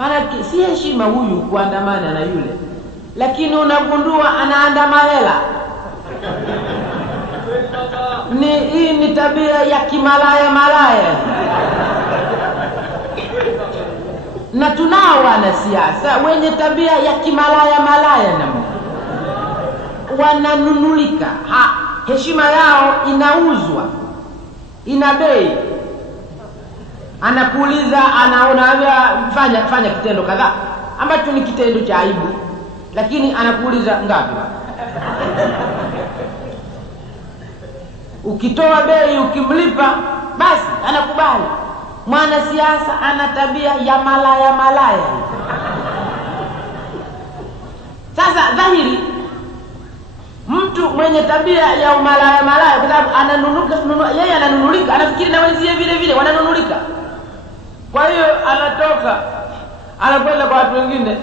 Maana si heshima huyu kuandamana na yule, lakini unagundua anaandama hela. Hii ni tabia ya kimalaya malaya. Na tunao wanasiasa wenye tabia ya kimalaya malaya, na wananunulika. Heshima yao inauzwa, ina bei. Anakuuliza, fanya kitendo kadhaa ambacho ni kitendo cha aibu, lakini anakuuliza ngapi. Ukitoa bei, ukimlipa, basi anakubali. Mwanasiasa ana tabia ya malaya malaya. Sasa dhahiri mtu mwenye tabia ya umalaya malaya, kwa sababu yeye ananunulika, anafikiri na wenzie vile vile wananunulika. Kwa hiyo anatoka anakwenda kwa watu wengine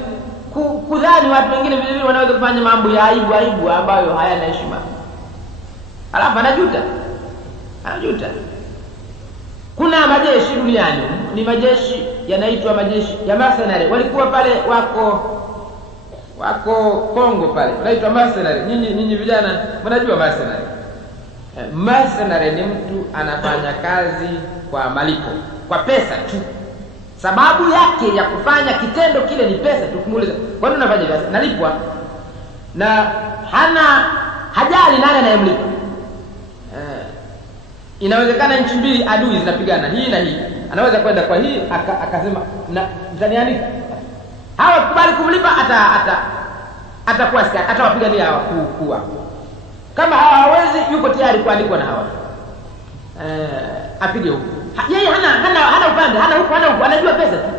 kudhani watu wengine vile vile wanaweza kufanya mambo ya aibu ambayo hayana heshima. Alafu anajuta. Kuna majeshi duniani, ni majeshi yanaitwa majeshi ya mercenary. Walikuwa pale wako Kongo pale, wanaitwa mercenary. Nyinyi vijana mnajua mercenary. Mercenary ni mtu anafanya kazi kwa malipo, kwa pesa tu. Sababu yake ya kufanya kitendo kile ni pesa tu. Kumuuliza, kwa nini unafanya kazi? Nalipwa. Na hajali nani anayemlipa. Inawezekana nchi mbili adui zinapigana, hii na hii. Anaweza kwenda kwa hii akasema mtanianika. Hawa kubali kumlipa, atakuwa askari, atawapigania hawa kuwa. Kama hawa hawezi, yuko tayari kuandikwa na hawa. Apige huko. Yeye hana upande, hana huko, anajua pesa tu.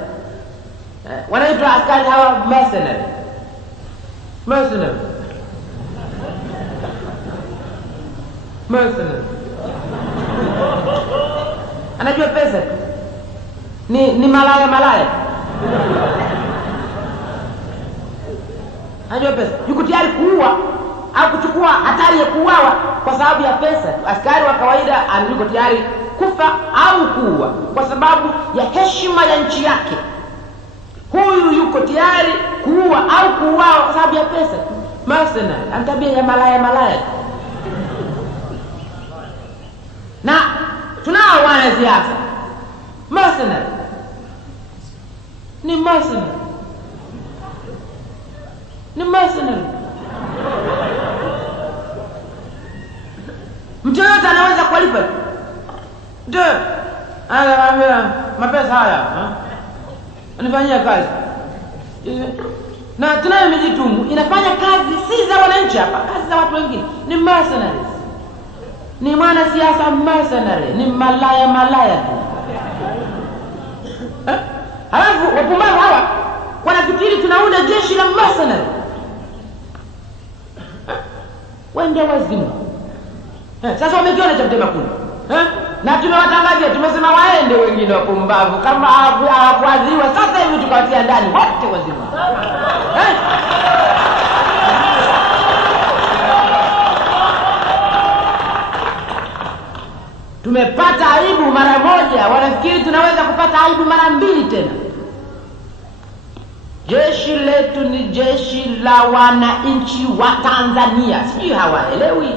Wanaitwa askari hawa mercenary. Anajua pesa tu. Ni malaya. Anajua pesa. Yuko tayari kuua au kuchukua hatari ya kuuawa kwa sababu ya pesa. Askari wa kawaida yuko tayari kufa au kuua kwa sababu ya heshima ya nchi yake. Huyu yuko tayari kuua au kuuawa kwa sababu ya pesa. Mercenary, ana tabia ya malaya. Na tunao wanasiasa mercenary. Ni mercenary. Mtu yote anaweza kulipa. Ndio. Anaambia mapesa haya, anifanyia kazi. Na tunayo mijitumu inafanya kazi si za wananchi hapa, kazi za watu wengine. Ni mercenaries. Ni mwanasiasa mercenary, ni malaya tu. Halafu wapumbavu hawa wanafikiri tunaunda jeshi la mercenary. Wende wazimu. Sasa wamekiona cha mtema kuni. Na tumewatangazia, tumesema waende wengine wapumbavu kama hawakuadhiwa. Sasa hivi tukawatia ndani wote wazimu. Tumepata aibu mara moja, wanafikiri tunaweza kupata aibu mara mbili tena. Jeshi letu ni jeshi la wananchi wa Tanzania. Sijui hawaelewi.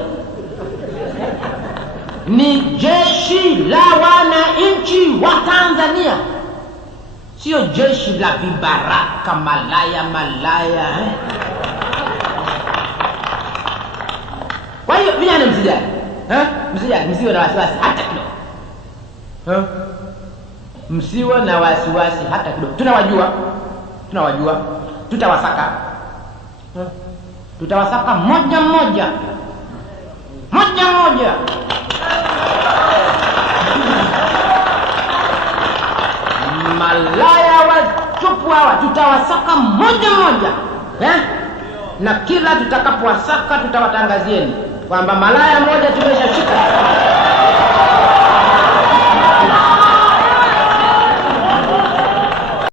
Ni jeshi la wananchi wa Tanzania. Sio jeshi la vibaraka malaya. Kwa hiyo vijana msijali. Msiwe na wasiwasi hata kidogo. Msiwe na wasiwasi hata kidogo. Tunawajua. Tutawasaka moja. Malaya wachupu hawa tutawasaka moja. Na kila tutakapowasaka tutawatangazieni kwamba malaya moja tumeshashika.